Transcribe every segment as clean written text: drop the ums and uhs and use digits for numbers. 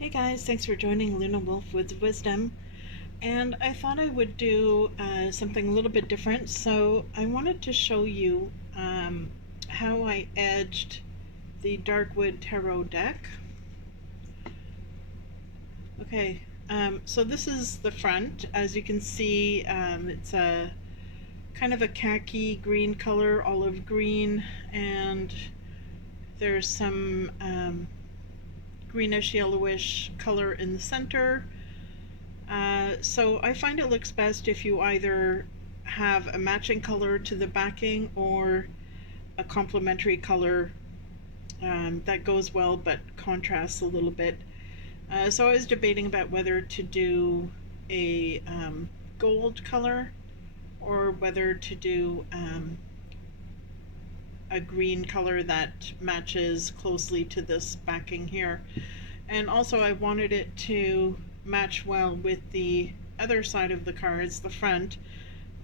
Hey guys, thanks for joining Luna Wolf with Wisdom. And I thought I would do something a little bit different. So I wanted to show you how I edged the Darkwood Tarot deck. Okay, so this is the front. As you can see, it's a kind of a khaki green color, olive green, and there's some greenish yellowish color in the center. So I find it looks best if you either have a matching color to the backing or a complementary color that goes well but contrasts a little bit. So I was debating about whether to do a gold color or whether to do a green color that matches closely to this backing here. And also I wanted it to match well with the other side of the cards, the front.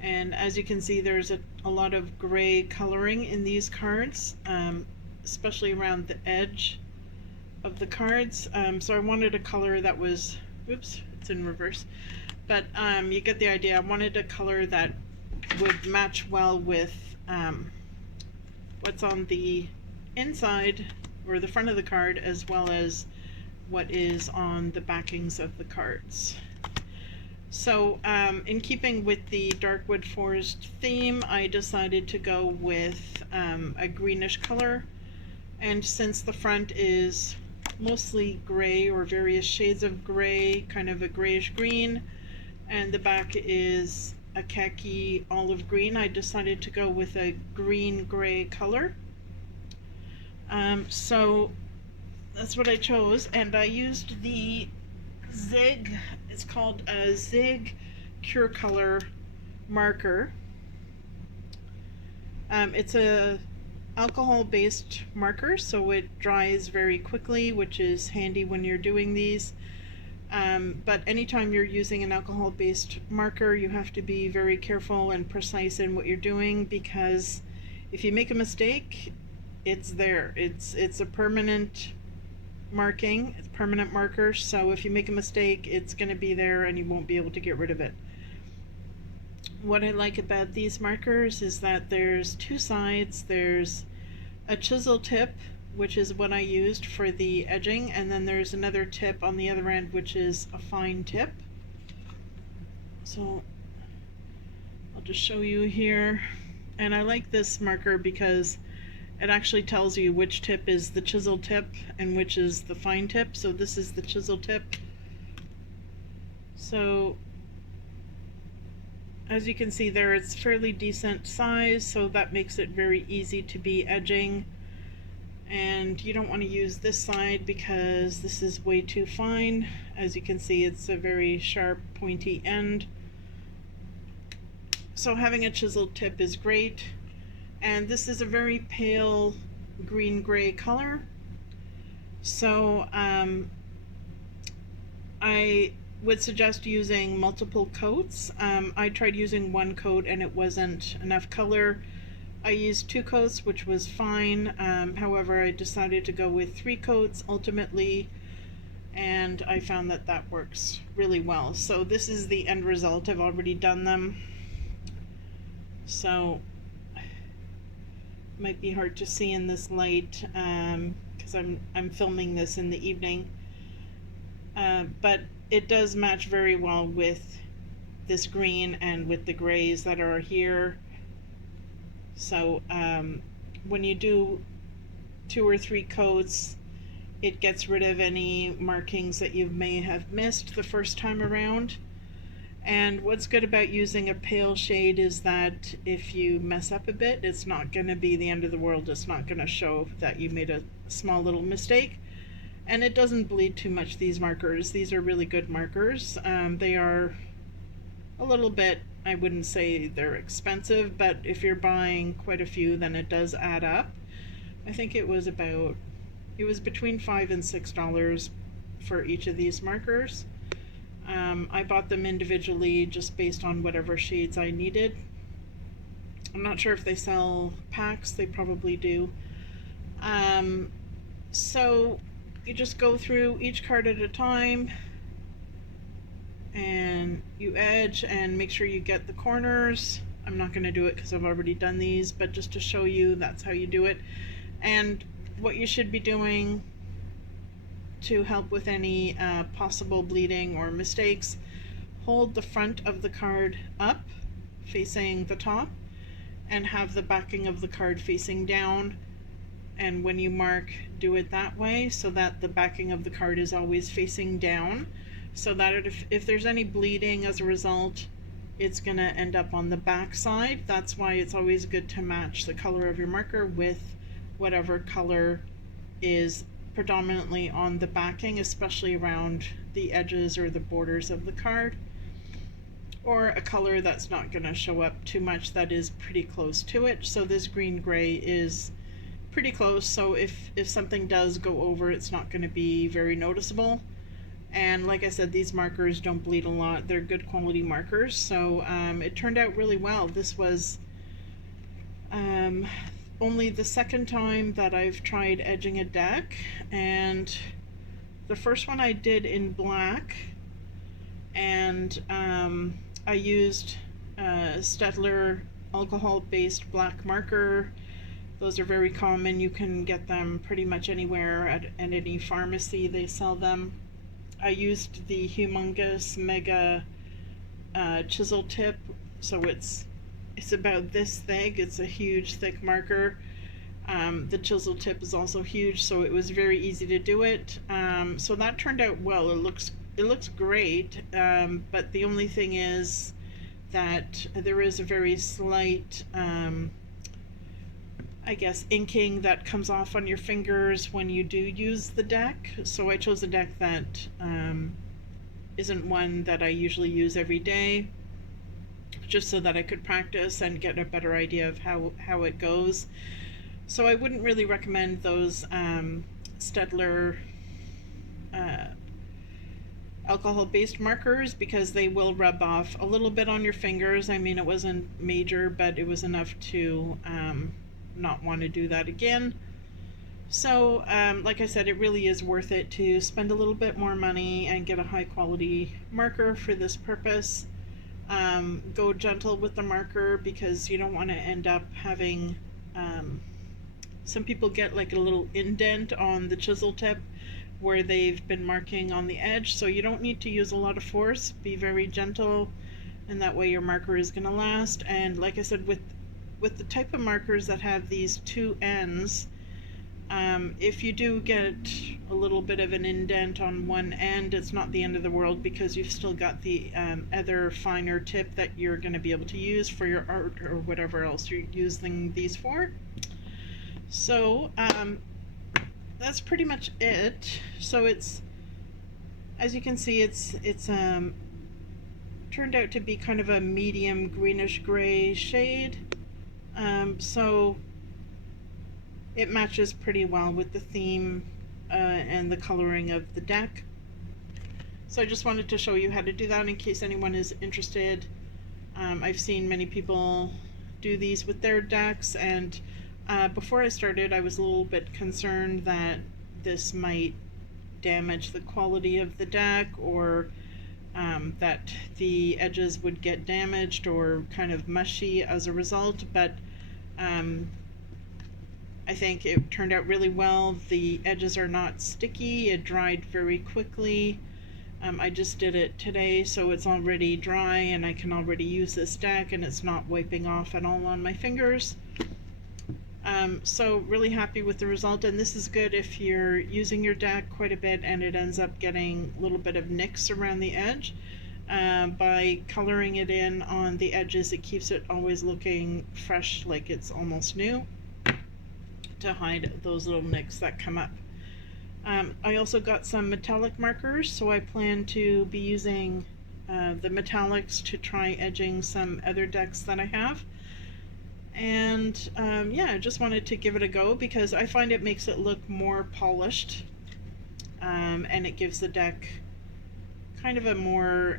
And as you can see, there's a lot of gray coloring in these cards, especially around the edge of the cards. So I wanted a color that was, oops, it's in reverse. But you get the idea. I wanted a color that would match well with what's on the inside or the front of the card, as well as what is on the backings of the cards. So in keeping with the Darkwood Forest theme, I decided to go with a greenish color. And since the front is mostly gray or various shades of gray, kind of a grayish green, and the back is a khaki olive green, I decided to go with a green-gray color. So that's what I chose, and I used the Zig, it's called a Zig Cure Color marker. It's a alcohol-based marker, so it dries very quickly, which is handy when you're doing these. But anytime you're using an alcohol-based marker, you have to be very careful and precise in what you're doing, because if you make a mistake, it's there. It's a permanent marking, it's permanent marker, so if you make a mistake, it's going to be there and you won't be able to get rid of it. What I like about these markers is that there's two sides. There's a chisel tip, which is what I used for the edging, and then there's another tip on the other end, which is a fine tip. So I'll just show you here. And I like this marker because it actually tells you which tip is the chisel tip and which is the fine tip. So this is the chisel tip. So as you can see there, it's fairly decent size, so that makes it very easy to be edging. And you don't want to use this side because this is way too fine. As you can see, it's a very sharp, pointy end. So having a chisel tip is great. And this is a very pale green-gray color. So I would suggest using multiple coats. I tried using one coat and it wasn't enough color. I used 2 coats, which was fine. However, I decided to go with 3 coats ultimately, and I found that that works really well. So this is the end result. I've already done them. So might be hard to see in this light because I'm filming this in the evening, but it does match very well with this green and with the grays that are here. So when you do 2 or 3 coats, it gets rid of any markings that you may have missed the first time around. And what's good about using a pale shade is that if you mess up a bit, it's not going to be the end of the world. It's not going to show that you made a small little mistake. And it doesn't bleed too much, these markers. These are really good markers. They are a little bit, I wouldn't say they're expensive, but if you're buying quite a few, then it does add up. I think it was between $5 and $6 for each of these markers. I bought them individually just based on whatever shades I needed. I'm not sure if they sell packs, they probably do. So you just go through each card at a time and you edge and make sure you get the corners. I'm not going to do it because I've already done these, but just to show you, that's how you do it. And what you should be doing to help with any possible bleeding or mistakes, hold the front of the card up facing the top and have the backing of the card facing down, and when you mark, do it that way so that the backing of the card is always facing down, so that if there's any bleeding as a result, it's going to end up on the back side. That's why it's always good to match the color of your marker with whatever color is predominantly on the backing, especially around the edges or the borders of the card, or a color that's not going to show up too much that is pretty close to it. So this green gray is pretty close, so if something does go over, it's not going to be very noticeable. And like I said, these markers don't bleed a lot. They're good quality markers, so it turned out really well. This was only the second time that I've tried edging a deck, and the first one I did in black, and I used Staedtler alcohol-based black marker. Those are very common. You can get them pretty much anywhere at any pharmacy. They sell them. I used the humongous mega chisel tip, so it's about this thick. It's a huge thick marker. The chisel tip is also huge, so it was very easy to do it. So that turned out well. It looks great, but the only thing is that there is a very slight I guess inking that comes off on your fingers when you do use the deck. So I chose a deck that isn't one that I usually use every day, just so that I could practice and get a better idea of how it goes. So I wouldn't really recommend those Staedtler alcohol-based markers, because they will rub off a little bit on your fingers. I mean, it wasn't major, but it was enough to not want to do that again. So like I said, it really is worth it to spend a little bit more money and get a high quality marker for this purpose. Go gentle with the marker, because you don't want to end up having some people get like a little indent on the chisel tip where they've been marking on the edge, so you don't need to use a lot of force. Be very gentle, and that way your marker is going to last. And like I said, with the type of markers that have these two ends, if you do get a little bit of an indent on one end, it's not the end of the world, because you've still got the other finer tip that you're going to be able to use for your art or whatever else you're using these for. So that's pretty much it. So it's, as you can see, it's turned out to be kind of a medium greenish gray shade. So it matches pretty well with the theme and the coloring of the deck. So I just wanted to show you how to do that in case anyone is interested. I've seen many people do these with their decks, and before I started, I was a little bit concerned that this might damage the quality of the deck, or that the edges would get damaged or kind of mushy as a result, but I think it turned out really well. The edges are not sticky. It dried very quickly. I just did it today, so it's already dry and I can already use this deck, and it's not wiping off at all on my fingers. So really happy with the result, and this is good if you're using your deck quite a bit and it ends up getting a little bit of nicks around the edge. By coloring it in on the edges, it keeps it always looking fresh, like it's almost new, to hide those little nicks that come up. I also got some metallic markers, so I plan to be using the metallics to try edging some other decks that I have. And yeah, I just wanted to give it a go because I find it makes it look more polished, and it gives the deck kind of a more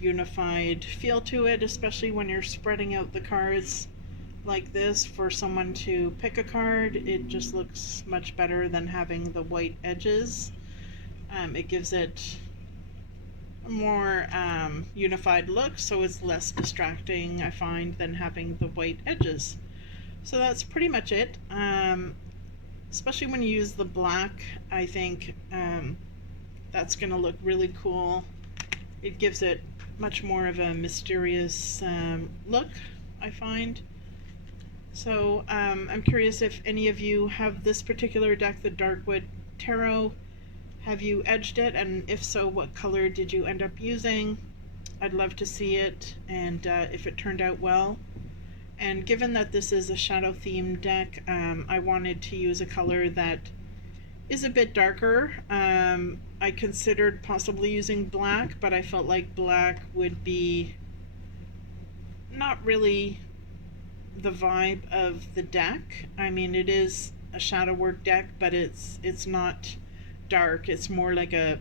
unified feel to it, especially when you're spreading out the cards like this for someone to pick a card. It just looks much better than having the white edges. It gives it a more unified look, so it's less distracting, I find, than having the white edges. So that's pretty much it. Especially when you use the black, I think that's going to look really cool. It gives it much more of a mysterious look, I find. So I'm curious if any of you have this particular deck, the Darkwood Tarot. Have you edged it? And if so, what color did you end up using? I'd love to see it, and if it turned out well. And given that this is a shadow themed deck, I wanted to use a color that is a bit darker. I considered possibly using black, but I felt like black would be not really the vibe of the deck. I mean, it is a shadow work deck, but it's not dark. It's more like a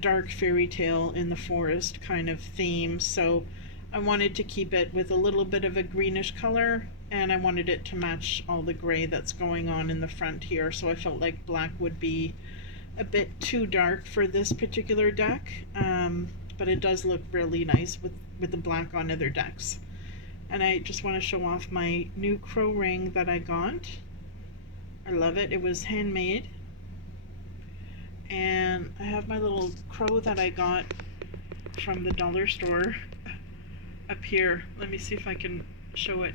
dark fairy tale in the forest kind of theme. So I wanted to keep it with a little bit of a greenish color, and I wanted it to match all the gray that's going on in the front here. So I felt like black would be a bit too dark for this particular deck, but it does look really nice with the black on other decks. And I just want to show off my new crow ring that I got. I love it. It was handmade. And I have my little crow that I got from the dollar store up here. Let me see if I can show it